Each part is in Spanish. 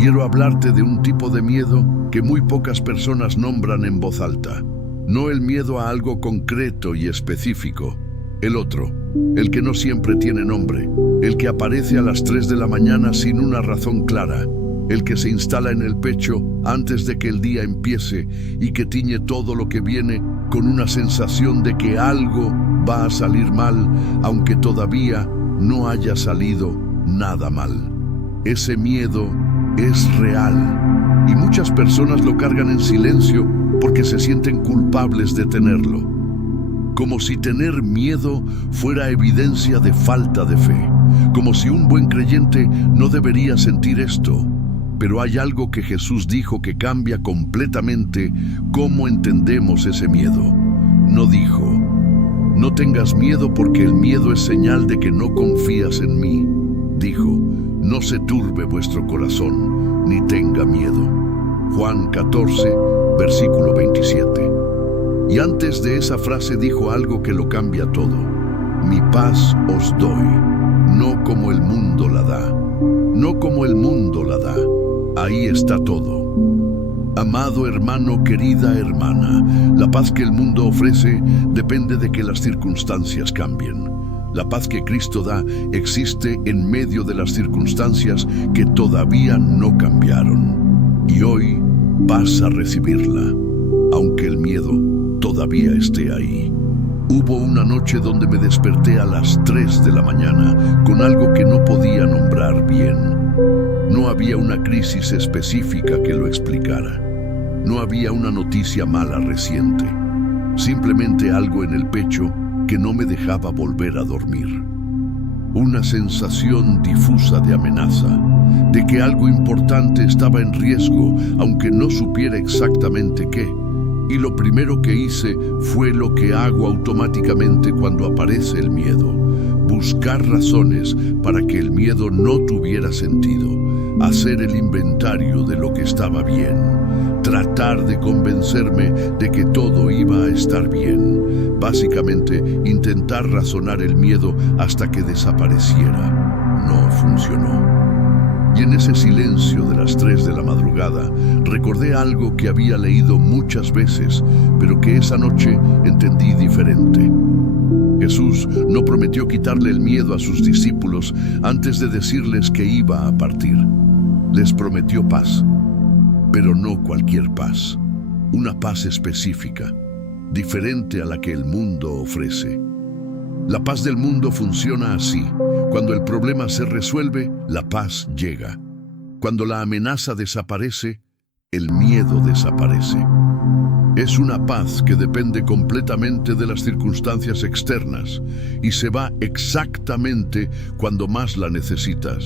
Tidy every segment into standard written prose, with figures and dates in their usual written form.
quiero hablarte de un tipo de miedo que muy pocas personas nombran en voz alta. No el miedo a algo concreto y específico, el otro, el que no siempre tiene nombre, el que aparece a las 3 de la mañana sin una razón clara, el que se instala en el pecho antes de que el día empiece y que tiñe todo lo que viene con una sensación de que algo va a salir mal, aunque todavía no haya salido nada mal. Ese miedo es real y muchas personas lo cargan en silencio porque se sienten culpables de tenerlo. Como si tener miedo fuera evidencia de falta de fe, como si un buen creyente no debería sentir esto. Pero hay algo que Jesús dijo que cambia completamente cómo entendemos ese miedo. No dijo, no tengas miedo porque el miedo es señal de que no confías en mí. Dijo, no se turbe vuestro corazón, ni tenga miedo. Juan 14, versículo 27. Y antes de esa frase dijo algo que lo cambia todo. Mi paz os doy, no como el mundo la da. No como el mundo la da. Ahí está todo. Amado hermano, querida hermana, la paz que el mundo ofrece depende de que las circunstancias cambien. La paz que Cristo da existe en medio de las circunstancias que todavía no cambiaron. Y hoy vas a recibirla, aunque el miedo todavía esté ahí. Hubo una noche donde me desperté a las 3 de la mañana con algo que no podía nombrar bien. No había una crisis específica que lo explicara. No había una noticia mala reciente. Simplemente algo en el pecho que no me dejaba volver a dormir. Una sensación difusa de amenaza, de que algo importante estaba en riesgo, aunque no supiera exactamente qué. Y lo primero que hice fue lo que hago automáticamente cuando aparece el miedo: buscar razones para que el miedo no tuviera sentido, hacer el inventario de lo que estaba bien, tratar de convencerme de que todo iba a estar bien, básicamente intentar razonar el miedo hasta que desapareciera. No funcionó. Y en ese silencio de las 3 de la madrugada, recordé algo que había leído muchas veces, pero que esa noche entendí diferente. Jesús no prometió quitarle el miedo a sus discípulos antes de decirles que iba a partir. Les prometió paz, pero no cualquier paz, una paz específica, diferente a la que el mundo ofrece. La paz del mundo funciona así: cuando el problema se resuelve, la paz llega. Cuando la amenaza desaparece, el miedo desaparece. Es una paz que depende completamente de las circunstancias externas y se va exactamente cuando más la necesitas.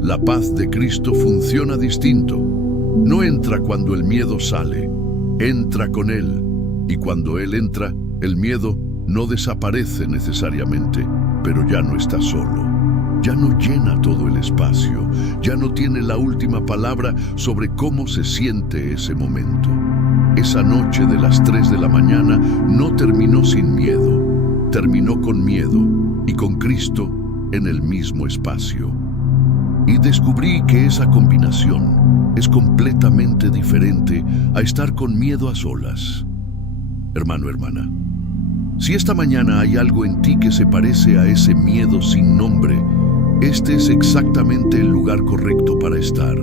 La paz de Cristo funciona distinto. No entra cuando el miedo sale, entra con Él. Y cuando Él entra, el miedo no desaparece necesariamente, pero ya no está solo. Ya no llena todo el espacio, ya no tiene la última palabra sobre cómo se siente ese momento. Esa noche de las 3 de la mañana no terminó sin miedo, terminó con miedo y con Cristo en el mismo espacio. Y descubrí que esa combinación es completamente diferente a estar con miedo a solas. Hermano, hermana, si esta mañana hay algo en ti que se parece a ese miedo sin nombre, este es exactamente el lugar correcto para estar.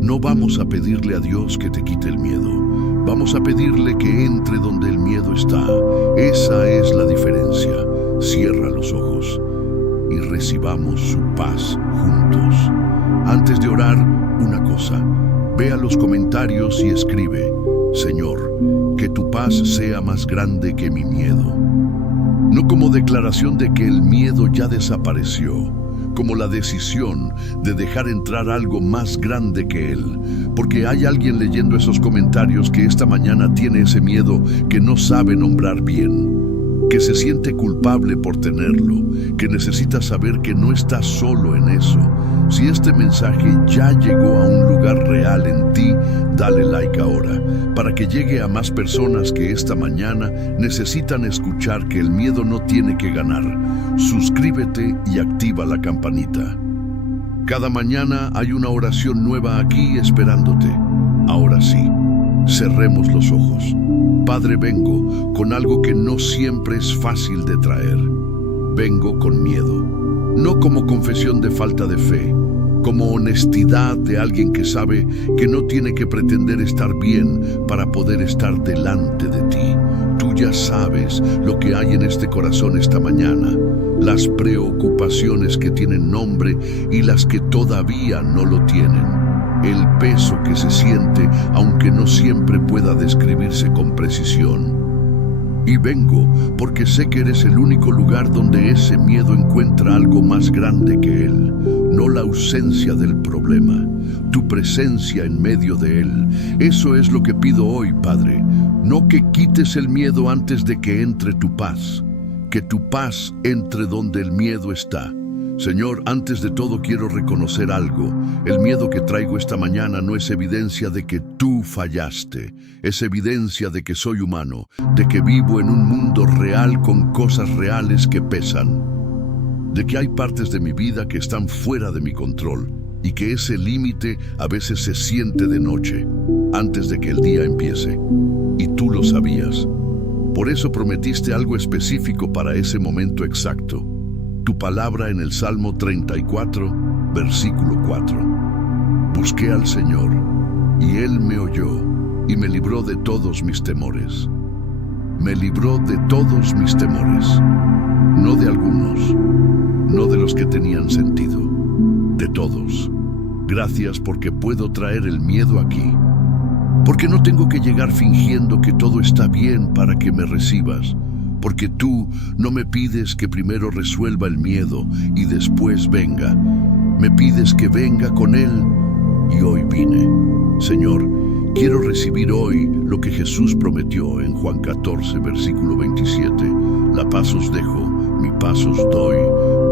No vamos a pedirle a Dios que te quite el miedo. Vamos a pedirle que entre donde el miedo está. Esa es la diferencia. Cierra los ojos y recibamos su paz juntos. Antes de orar, una cosa. Ve a los comentarios y escribe: Señor, que tu paz sea más grande que mi miedo. No como declaración de que el miedo ya desapareció, como la decisión de dejar entrar algo más grande que él. Porque hay alguien leyendo esos comentarios que esta mañana tiene ese miedo que no sabe nombrar bien, que se siente culpable por tenerlo, que necesita saber que no está solo en eso. Si este mensaje ya llegó a un lugar real en ti, dale like ahora, para que llegue a más personas que esta mañana necesitan escuchar que el miedo no tiene que ganar. Suscríbete y activa la campanita. Cada mañana hay una oración nueva aquí esperándote. Ahora sí, cerremos los ojos. Padre, vengo con algo que no siempre es fácil de traer. Vengo con miedo, no como confesión de falta de fe, como honestidad de alguien que sabe que no tiene que pretender estar bien para poder estar delante de ti. Tú ya sabes lo que hay en este corazón esta mañana, las preocupaciones que tienen nombre y las que todavía no lo tienen, el peso que se siente aunque no siempre pueda describirse con precisión. Y vengo porque sé que eres el único lugar donde ese miedo encuentra algo más grande que él, no la ausencia del problema, tu presencia en medio de él. Eso es lo que pido hoy, Padre, no que quites el miedo antes de que entre tu paz, que tu paz entre donde el miedo está. Señor, antes de todo quiero reconocer algo. El miedo que traigo esta mañana no es evidencia de que tú fallaste. Es evidencia de que soy humano, de que vivo en un mundo real con cosas reales que pesan. De que hay partes de mi vida que están fuera de mi control y que ese límite a veces se siente de noche, antes de que el día empiece. Y tú lo sabías. Por eso prometiste algo específico para ese momento exacto. Tu palabra en el Salmo 34, versículo 4. Busqué al Señor, y Él me oyó, y me libró de todos mis temores. Me libró de todos mis temores, no de algunos, no de los que tenían sentido, de todos. Gracias porque puedo traer el miedo aquí, porque no tengo que llegar fingiendo que todo está bien para que me recibas. Porque tú no me pides que primero resuelva el miedo y después venga. Me pides que venga con él y hoy vine. Señor, quiero recibir hoy lo que Jesús prometió en Juan 14, versículo 27. La paz os dejo, mi paz os doy.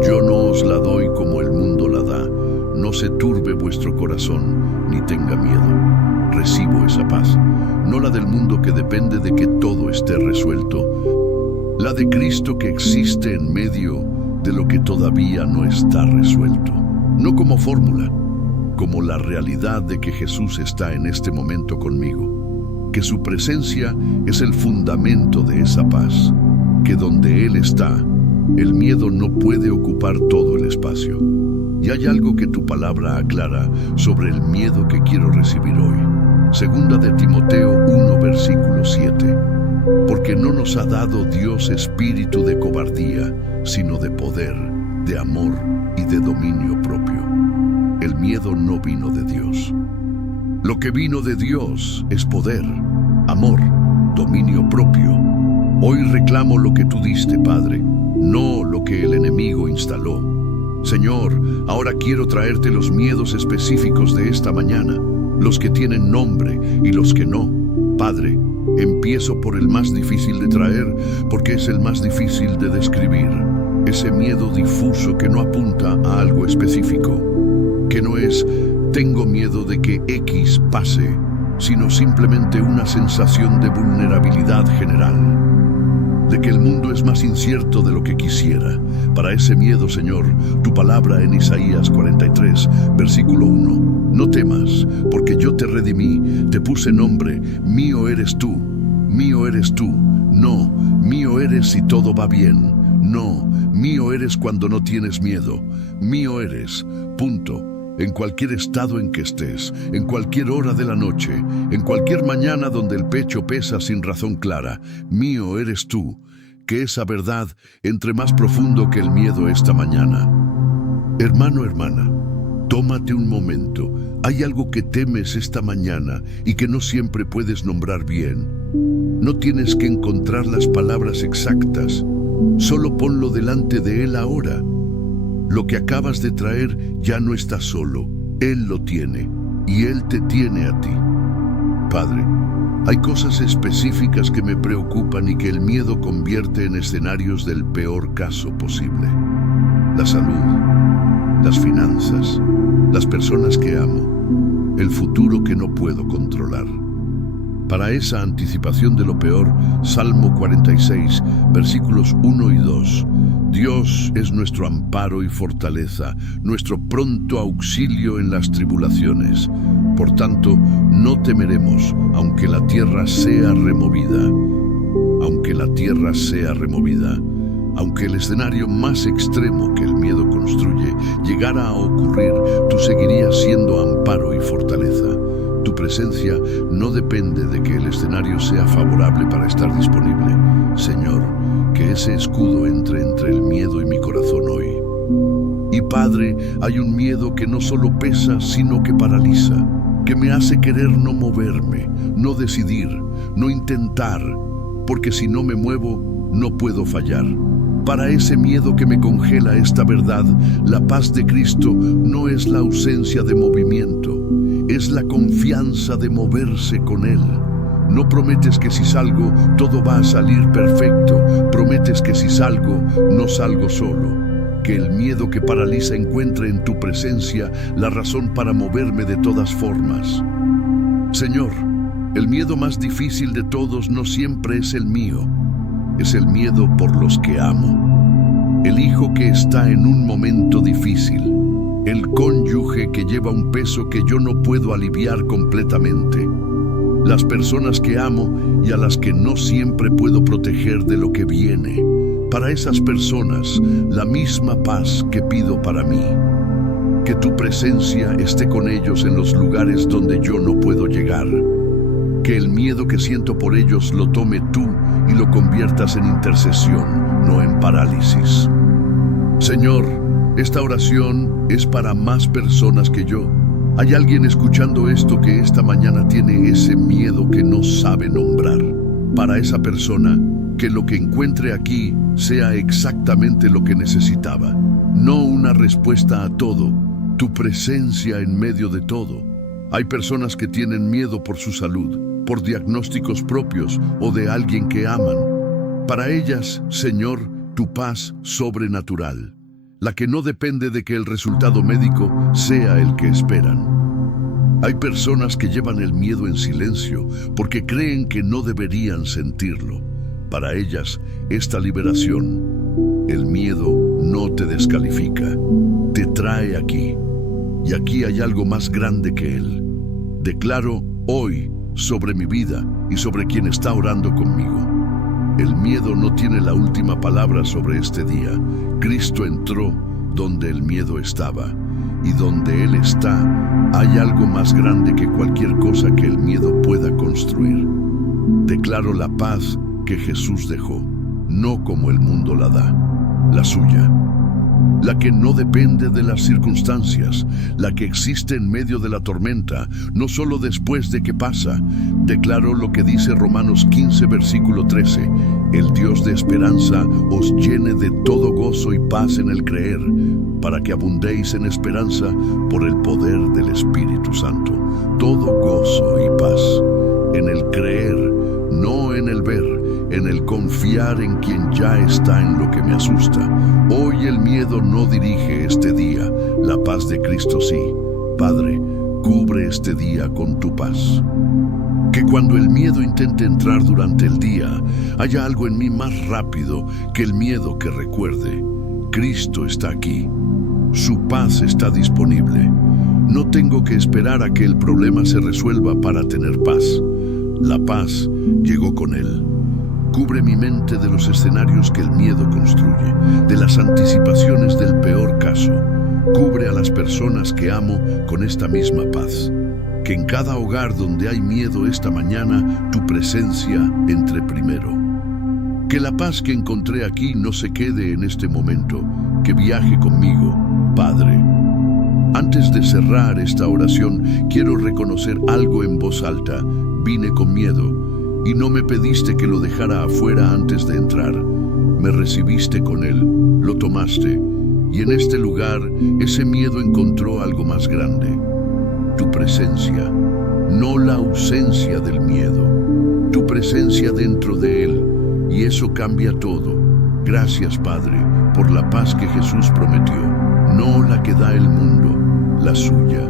Yo no os la doy como el mundo la da. No se turbe vuestro corazón, ni tenga miedo. Recibo esa paz, no la del mundo que depende de que todo esté resuelto, la de Cristo que existe en medio de lo que todavía no está resuelto. No como fórmula, como la realidad de que Jesús está en este momento conmigo. Que su presencia es el fundamento de esa paz. Que donde Él está, el miedo no puede ocupar todo el espacio. Y hay algo que tu palabra aclara sobre el miedo que quiero recibir hoy. Segunda de Timoteo 1, versículo 7. Porque no nos ha dado Dios espíritu de cobardía, sino de poder, de amor y de dominio propio. El miedo no vino de Dios. Lo que vino de Dios es poder, amor, dominio propio. Hoy reclamo lo que tú diste, Padre, no lo que el enemigo instaló. Señor, ahora quiero traerte los miedos específicos de esta mañana, los que tienen nombre y los que no. Padre, empiezo por el más difícil de traer, porque es el más difícil de describir. Ese miedo difuso que no apunta a algo específico, que no es tengo miedo de que X pase, sino simplemente una sensación de vulnerabilidad general, de que el mundo es más incierto de lo que quisiera. Para ese miedo, Señor, tu palabra en Isaías 43, versículo 1. No temas, porque yo te redimí, te puse nombre, mío eres tú, mío eres tú. No, mío eres si todo va bien. No, mío eres cuando no tienes miedo. Mío eres, punto. En cualquier estado en que estés, en cualquier hora de la noche, en cualquier mañana donde el pecho pesa sin razón clara, mío eres tú. Que esa verdad entre más profundo que el miedo esta mañana. Hermano, hermana, tómate un momento. Hay algo que temes esta mañana y que no siempre puedes nombrar bien. No tienes que encontrar las palabras exactas. Solo ponlo delante de Él ahora. Lo que acabas de traer ya no está solo. Él lo tiene y Él te tiene a ti. Padre, hay cosas específicas que me preocupan y que el miedo convierte en escenarios del peor caso posible. La salud, las finanzas, las personas que amo, el futuro que no puedo controlar. Para esa anticipación de lo peor, Salmo 46, versículos 1 y 2. Dios es nuestro amparo y fortaleza, nuestro pronto auxilio en las tribulaciones. Por tanto, no temeremos, aunque la tierra sea removida. Aunque la tierra sea removida, aunque el escenario más extremo que el miedo construye llegara a ocurrir, tú seguirías siendo amparo y fortaleza. Tu presencia no depende de que el escenario sea favorable para estar disponible. Señor, que ese escudo entre el miedo y mi corazón hoy. Y Padre, hay un miedo que no solo pesa, sino que paraliza, que me hace querer no moverme, no decidir, no intentar, porque si no me muevo, no puedo fallar. Para ese miedo que me congela esta verdad, la paz de Cristo no es la ausencia de movimiento, es la confianza de moverse con Él. No prometes que si salgo, todo va a salir perfecto. Prometes que si salgo, no salgo solo. Que el miedo que paraliza encuentre en tu presencia la razón para moverme de todas formas. Señor, el miedo más difícil de todos no siempre es el mío. Es el miedo por los que amo. El hijo que está en un momento difícil. El cónyuge que lleva un peso que yo no puedo aliviar completamente. Las personas que amo y a las que no siempre puedo proteger de lo que viene. Para esas personas, la misma paz que pido para mí. Que tu presencia esté con ellos en los lugares donde yo no puedo llegar. Que el miedo que siento por ellos lo tome tú y lo conviertas en intercesión, no en parálisis. Señor, esta oración es para más personas que yo. Hay alguien escuchando esto que esta mañana tiene ese miedo que no sabe nombrar. Para esa persona, que lo que encuentre aquí sea exactamente lo que necesitaba. No una respuesta a todo, tu presencia en medio de todo. Hay personas que tienen miedo por su salud, por diagnósticos propios o de alguien que aman. Para ellas, Señor, tu paz sobrenatural, la que no depende de que el resultado médico sea el que esperan. Hay personas que llevan el miedo en silencio porque creen que no deberían sentirlo. Para ellas, esta liberación, el miedo no te descalifica, te trae aquí. Y aquí hay algo más grande que él. Declaro hoy sobre mi vida y sobre quien está orando conmigo. El miedo no tiene la última palabra sobre este día. Cristo entró donde el miedo estaba, y donde Él está, hay algo más grande que cualquier cosa que el miedo pueda construir. Declaro la paz que Jesús dejó, no como el mundo la da, la suya. La que no depende de las circunstancias, la que existe en medio de la tormenta, no solo después de que pasa. Declaro lo que dice Romanos 15, versículo 13. El Dios de esperanza os llene de todo gozo y paz en el creer, para que abundéis en esperanza por el poder del Espíritu Santo. Todo gozo y paz en el creer, no en el ver, en el confiar en quien ya está en lo que me asusta. Hoy el miedo no dirige este día, la paz de Cristo sí. Padre, cubre este día con tu paz. Que cuando el miedo intente entrar durante el día, haya algo en mí más rápido que el miedo que recuerde. Cristo está aquí. Su paz está disponible. No tengo que esperar a que el problema se resuelva para tener paz. La paz llegó con Él. Cubre mi mente de los escenarios que el miedo construye, de las anticipaciones del peor caso. Cubre a las personas que amo con esta misma paz. Que en cada hogar donde hay miedo esta mañana, tu presencia entre primero. Que la paz que encontré aquí no se quede en este momento, que viaje conmigo, Padre. Antes de cerrar esta oración, quiero reconocer algo en voz alta. Vine con miedo y no me pediste que lo dejara afuera antes de entrar. Me recibiste con él, lo tomaste, y en este lugar ese miedo encontró algo más grande. Tu presencia, no la ausencia del miedo. Tu presencia dentro de él, y eso cambia todo. Gracias, Padre, por la paz que Jesús prometió, no la que da el mundo, la suya.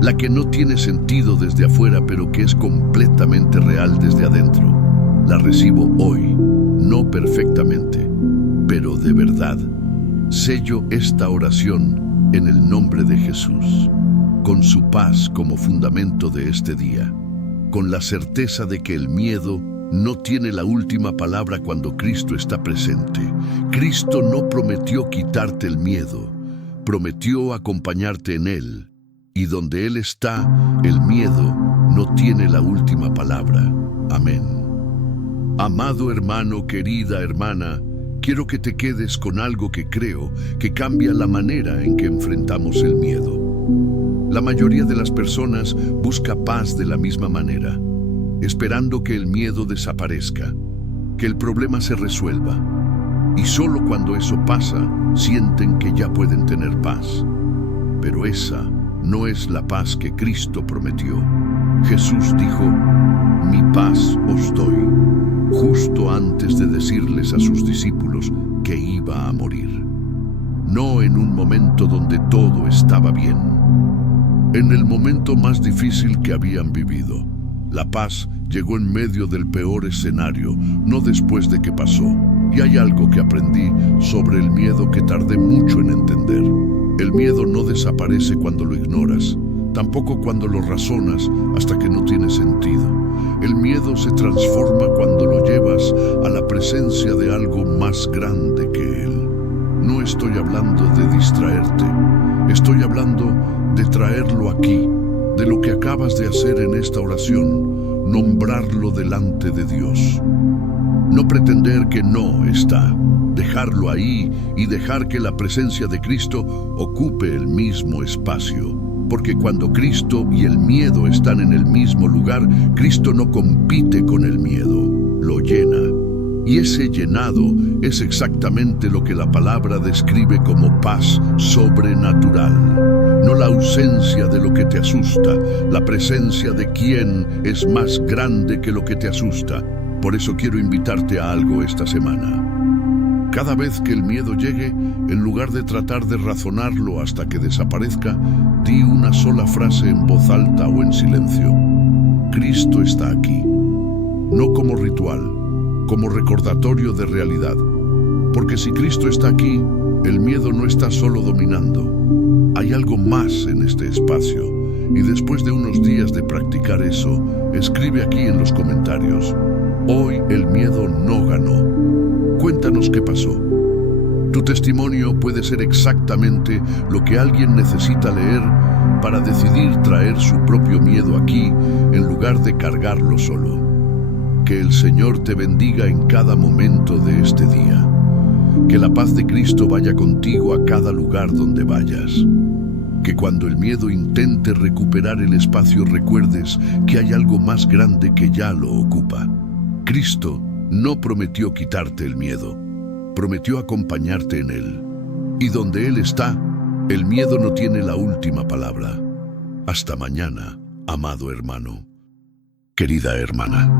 La que no tiene sentido desde afuera, pero que es completamente real desde adentro. La recibo hoy, no perfectamente, Pero de verdad, sello esta oración en el nombre de Jesús, con su paz como fundamento de este día, con la certeza de que el miedo no tiene la última palabra cuando Cristo está presente. Cristo no prometió quitarte el miedo, prometió acompañarte en él. Y donde Él está, el miedo no tiene la última palabra. Amén. Amado hermano, querida hermana, quiero que te quedes con algo que creo que cambia la manera en que enfrentamos el miedo. La mayoría de las personas busca paz de la misma manera, esperando que el miedo desaparezca, que el problema se resuelva. Y solo cuando eso pasa, sienten que ya pueden tener paz. Pero esa no es la paz que Cristo prometió. Jesús dijo, mi paz os doy, justo antes de decirles a sus discípulos que iba a morir. No en un momento donde todo estaba bien. En el momento más difícil que habían vivido. La paz llegó en medio del peor escenario, no después de que pasó. Y hay algo que aprendí sobre el miedo que tardé mucho en entender. El miedo no desaparece cuando lo ignoras, tampoco cuando lo razonas hasta que no tiene sentido. El miedo se transforma cuando lo llevas a la presencia de algo más grande que él. No estoy hablando de distraerte, estoy hablando de traerlo aquí, de lo que acabas de hacer en esta oración, nombrarlo delante de Dios. No pretender que no está. Dejarlo ahí y dejar que la presencia de Cristo ocupe el mismo espacio. Porque cuando Cristo y el miedo están en el mismo lugar, Cristo no compite con el miedo, lo llena. Y ese llenado es exactamente lo que la palabra describe como paz sobrenatural. No la ausencia de lo que te asusta, la presencia de quien es más grande que lo que te asusta. Por eso quiero invitarte a algo esta semana. Cada vez que el miedo llegue, en lugar de tratar de razonarlo hasta que desaparezca, di una sola frase en voz alta o en silencio. Cristo está aquí. No como ritual, como recordatorio de realidad. Porque si Cristo está aquí, el miedo no está solo dominando. Hay algo más en este espacio. Y después de unos días de practicar eso, escribe aquí en los comentarios. Hoy el miedo no ganó. Cuéntanos qué pasó. Tu testimonio puede ser exactamente lo que alguien necesita leer para decidir traer su propio miedo aquí en lugar de cargarlo solo. Que el Señor te bendiga en cada momento de este día. Que la paz de Cristo vaya contigo a cada lugar donde vayas. Que cuando el miedo intente recuperar el espacio recuerdes que hay algo más grande que ya lo ocupa. Cristo no prometió quitarte el miedo, prometió acompañarte en él. Y donde Él está, el miedo no tiene la última palabra. Hasta mañana, amado hermano, querida hermana.